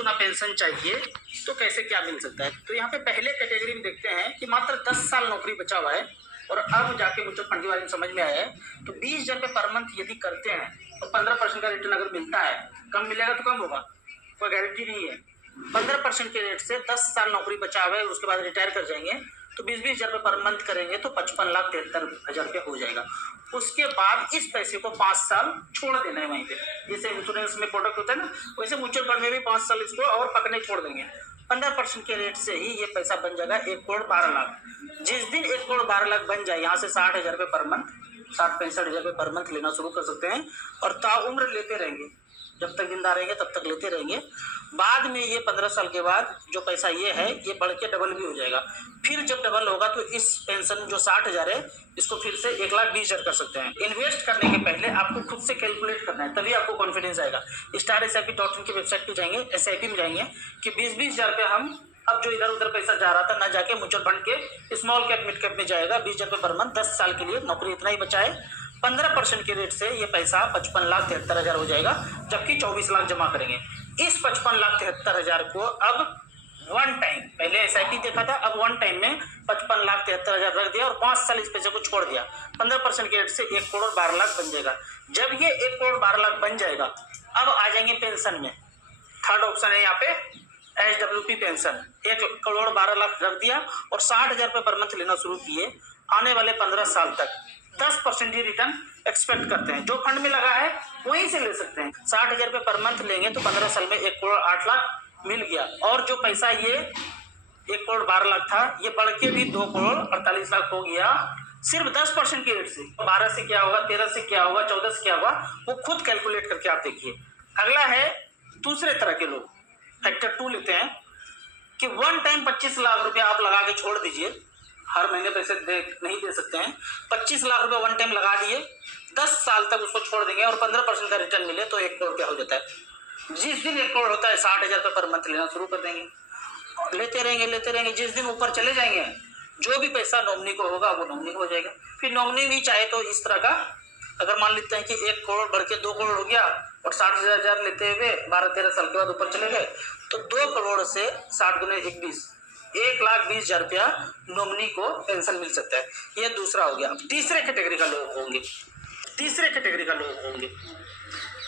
गुना pension चाहिए तो कैसे क्या मिल सकता है। तो यहाँ पे पहले कैटेगरी में देखते हैं कि मात्र 10 साल नौकरी बचा हुआ है और अब जाके म्यूचुअल फंड के बारे में समझ में आया है। तो 20,000 रुपये पर मंथ यदि करते हैं तो 15% का रिटर्न अगर मिलता है, कम मिलेगा तो कम होगा, कोई गारंटी नहीं है। 15% के रेट से 10 साल नौकरी बचा हुआ है, उसके बाद रिटायर कर जाएंगे तो 20,000 रुपये पर मंथ करेंगे तो 55,73,000 रुपये हो जाएगा। उसके बाद इस पैसे को 5 साल छोड़ देना है वहीं पे, जैसे इंश्योरेंस में प्रोडक्ट होता है ना, वैसे म्यूचुअल फंड में भी 5 साल इसको और पकड़ने छोड़ देंगे। 15% के रेट से ही ये पैसा बन जाएगा 1,12,00,000। जिस दिन 1,12,00,000 बन जाए, यहाँ से 60,000 रुपये पर मंथ, 60-65,000 रुपये पर मंथ लेना शुरू कर सकते हैं और ताउम्र लेते रहेंगे, जब तक जिंदा रहेंगे तब तक लेते रहेंगे। बाद में ये 15 साल के बाद जो पैसा ये है ये बढ़ के डबल भी हो जाएगा। फिर जब डबल होगा तो इस पेंशन जो 60,000 है इसको फिर से 1,20,000 कर सकते हैं। इन्वेस्ट करने के पहले आपको खुद से कैलकुलेट करना है, तभी आपको कॉन्फिडेंस आएगा। StarSIP.in की वेबसाइट पे जाएंगे, SIP में जाएंगे कि 20,000 रुपये हम अब जो इधर उधर पैसा जा रहा था ना जाके म्यूचुअल फंड के स्मॉल कैप मिड कैप में जाएगा। 20,000 रुपये पर मंथ 10 साल के लिए नौकरी इतना ही बचा है। 15% के रेट से ये पैसा 55,73,000 हो जाएगा, जबकि 24 लाख जमा करेंगे। इस 55,73,000 को अब वन टाइम, पहले SIP देखा था, अब वन टाइम में 55,73,000 रख दिया और 5 साल इस पैसे को छोड़ दिया। 15% के रेट से 1,12,00,000 बन जाएगा। जब ये 1,12,00,000 बन जाएगा अब आ जाएंगे पेंशन में। थर्ड ऑप्शन है यहाँ पे HWP पेंशन। 1,12,00,000 रख दिया और 60,000 रुपये पर मंथ लेना शुरू किए। आने वाले 15 साल तक 10% ही रिटर्न एक्सपेक्ट करते हैं। जो फंड में लगा है वहीं से ले सकते हैं। 60,000 रुपये पर मंथ लेंगे तो 15 साल में 1,08,00,000 मिल गया। और जो पैसा ये 1,12,00,000 था ये बढ़ के भी 2,48,00,000 हो गया, सिर्फ 10% के रेट से। 12 से क्या होगा, 13 से क्या होगा, 14 से क्या होगा, वो खुद कैलकुलेट करके आप देखिए। अगला है दूसरे तरह के लोग, फैक्टर 2 लेते हैं कि वन टाइम 25 लाख रुपए आप लगा के छोड़ दीजिए। हर महीने पैसे नहीं दे सकते हैं। 25 लाख रुपए वन टाइम लगा दिए, 10 साल तक उसको छोड़ देंगे और 15% का रिटर्न मिले तो 1 करोड़ क्या हो जाता है। जिस दिन 1 करोड़ होता है 60,000 रुपये पर मंथ लेना शुरू कर देंगे, लेते रहेंगे। जिस दिन ऊपर चले जाएंगे जो भी पैसा नॉमिनी को होगा वो नॉमिनी को हो जाएगा। फिर नॉमिनी भी चाहे तो इस तरह का, अगर मान लेते हैं कि 1 करोड़ बढ़ के 2 करोड़ हो गया और 60,000 लेते हुए 12-13 साल के बाद ऊपर चले गए तो 2 करोड़ से 60 गुने 21, 1,20,000 रुपया नॉमिनी को पेंशन मिल सकता है। ये दूसरा हो गया। अब तीसरे कैटेगरी का लोग होंगे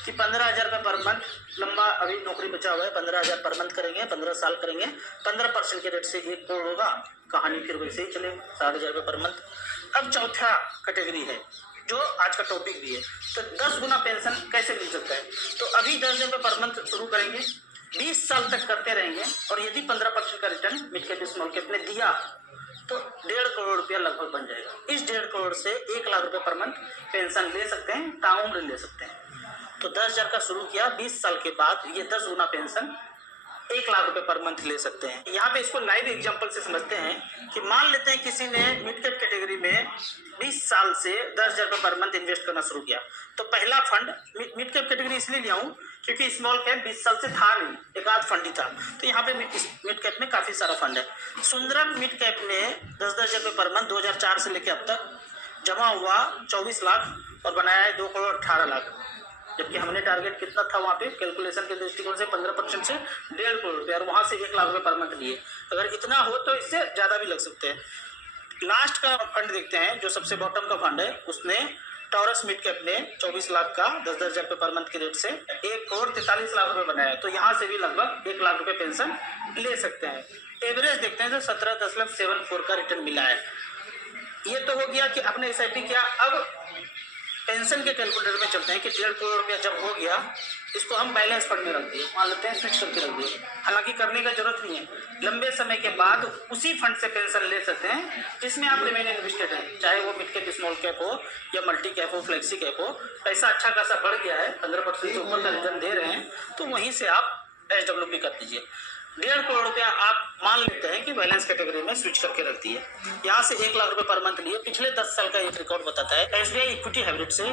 कि 15,000 रुपये पर मंथ, लंबा अभी नौकरी बचा हुआ है, 15,000 पर मंथ करेंगे, 15 साल करेंगे, 15% के रेट से 1 करोड़ होगा, कहानी फिर वैसे ही चलेगी, 60,000 रुपये पर मंथ। अब चौथा कैटेगरी है जो आज का टॉपिक भी है, तो 10 गुना पेंशन कैसे मिल सकता है। तो अभी 10,000 रुपये पर मंथ शुरू करेंगे, 20 साल तक करते रहेंगे और यदि 15% का return mid cap small cap ने दिया तो 1.5 करोड़ रुपया लगभग बन जाएगा। इस 1.5 करोड़ से 1,00,000 रुपये पर मंथ पेंशन ले सकते हैं, ताउम्र ले सकते हैं। तो 10,000 का शुरू किया, 20 साल के बाद ये 10 गुना पेंशन 1,00,000 रुपये पर मंथ ले सकते हैं। यहाँ पे इसको लाइव एग्जांपल से समझते हैं कि मान लेते हैं किसी ने मिड कैप कैटेगरी में 20 साल से 10,000 रुपये पर मंथ इन्वेस्ट करना शुरू किया। तो पहला फंड, मिड कैप कैटेगरी इसलिए लिया हूँ क्योंकि स्मॉल कैप 20 साल से था नहीं, एक आध फंड ही था। तो यहाँ पे मिड कैप में काफ़ी सारा फंड है। सुंदरम मिड कैप में 10,000 रुपये पर मंथ 2004 से लेकर अब तक जमा हुआ 24 लाख और बनाया है 2,18,00,000, जबकि हमने टारगेट कितना था वहाँ पे कैलकुलेशन के दृष्टिकोण से 15% से 1.5 करोड़ रुपये और वहाँ से 1,00,000 रुपये पर मंथ लिए। अगर इतना हो तो इससे ज़्यादा भी लग सकते हैं। लास्ट का फंड देखते हैं जो सबसे बॉटम का फंड है, उसने टॉरस मिड कैप ने 24 लाख का 10,000 रुपये पर मंथ के रेट से 1,43,00,000 रुपये बनाया। तो यहाँ से भी लगभग 1,00,000 रुपये पेंशन ले सकते हैं। एवरेज देखते हैं तो 17.74 का रिटर्न मिला है। ये तो हो गया कि आपने SIP किया। अब पेंशन के कैलकुलेटर में चलते हैं कि 1.5 करोड़ रुपया जब हो गया इसको हम बैलेंस फंड में रख दिए, मान लेते हैं स्विच करके रख दिए। हालांकि करने का जरूरत नहीं है, लंबे समय के बाद उसी फंड से पेंशन ले सकते हैं जिसमें आप रिमेन इन्वेस्टेड हैं, चाहे वो मिड कैप स्मॉल कैप हो या मल्टी कैप हो, फ्लेक्सी कैप हो। पैसा अच्छा खासा बढ़ गया है, 15% से ऊपर का रिटर्न दे रहे हैं, तो वहीं से आप HWP कर दीजिए। 1.5 करोड़ रुपया आप मान लेते हैं कि बैलेंस कैटेगरी में स्विच करके रख दिए। यहाँ से 1,00,000 रुपये पर मंथ लिए। पिछले 10 साल का एक रिकॉर्ड बताता है, SBI इक्विटी हाइब्रिड से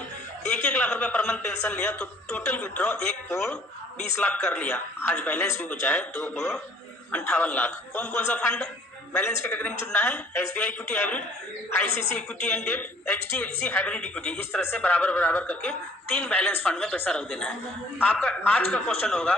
1-1 लाख रुपये पर मंथ पेंशन लिया तो टोटल विड्रॉ 1,20,00,000 कर लिया। आज बैलेंस भी बचा है 2,58,00,000। कौन कौन सा फंड बैलेंस कैटेगरी में चुनना है? SBI equity hybrid, ICICI equity and debt, HDFC hybrid equity. इस तरह से बराबर बराबर करके 3 बैलेंस फंड में पैसा रख देना है। आपका आज का क्वेश्चन होगा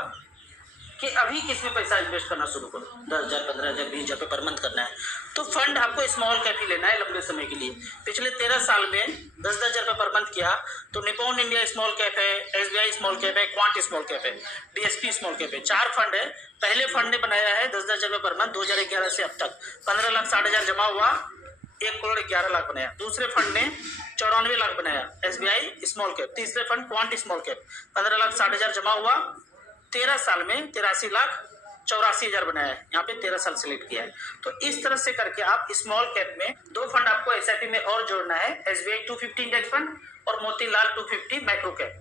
कि अभी किसमें पैसा इन्वेस्ट करना शुरू करो, 10,000, 15,000, 20,000 पे पर मंथ करना है, तो फंड आपको स्मॉल कैप ही लेना है लंबे समय के लिए। पिछले 13 साल में 10,000 रुपये पर मंथ किया तो निपॉन इंडिया स्मॉल कैप है, SBI स्मॉल कैप है, क्वांट स्मॉल कैप है, DSP स्मॉल कैप है, 4 फंड है। पहले फंड ने बनाया है 10,000 रुपये पर मंथ 2011 से अब तक 15,60,000 जमा हुआ, 1,11,00,000 बनाया। दूसरे फंड ने 94 लाख बनाया, SBI स्मॉल कैप। तीसरे फंड क्वांट स्मॉल कैप 15,60,000 जमा हुआ, 13 साल में 83,84,000 बनाया है। यहाँ पे 13 साल सेलेक्ट किया है। तो इस तरह से करके आप स्मॉल कैप में 2 फंड आपको SIP में और जोड़ना है, SBI 250 इंडेक्स फंड और मोतीलाल 250 माइक्रो कैप।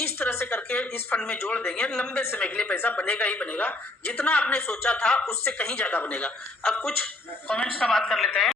इस तरह से करके इस फंड में जोड़ देंगे, लंबे समय के लिए पैसा बनेगा ही बनेगा। जितना आपने सोचा था उससे कहीं ज्यादा बनेगा। अब कुछ कमेंट्स का बात कर लेते हैं।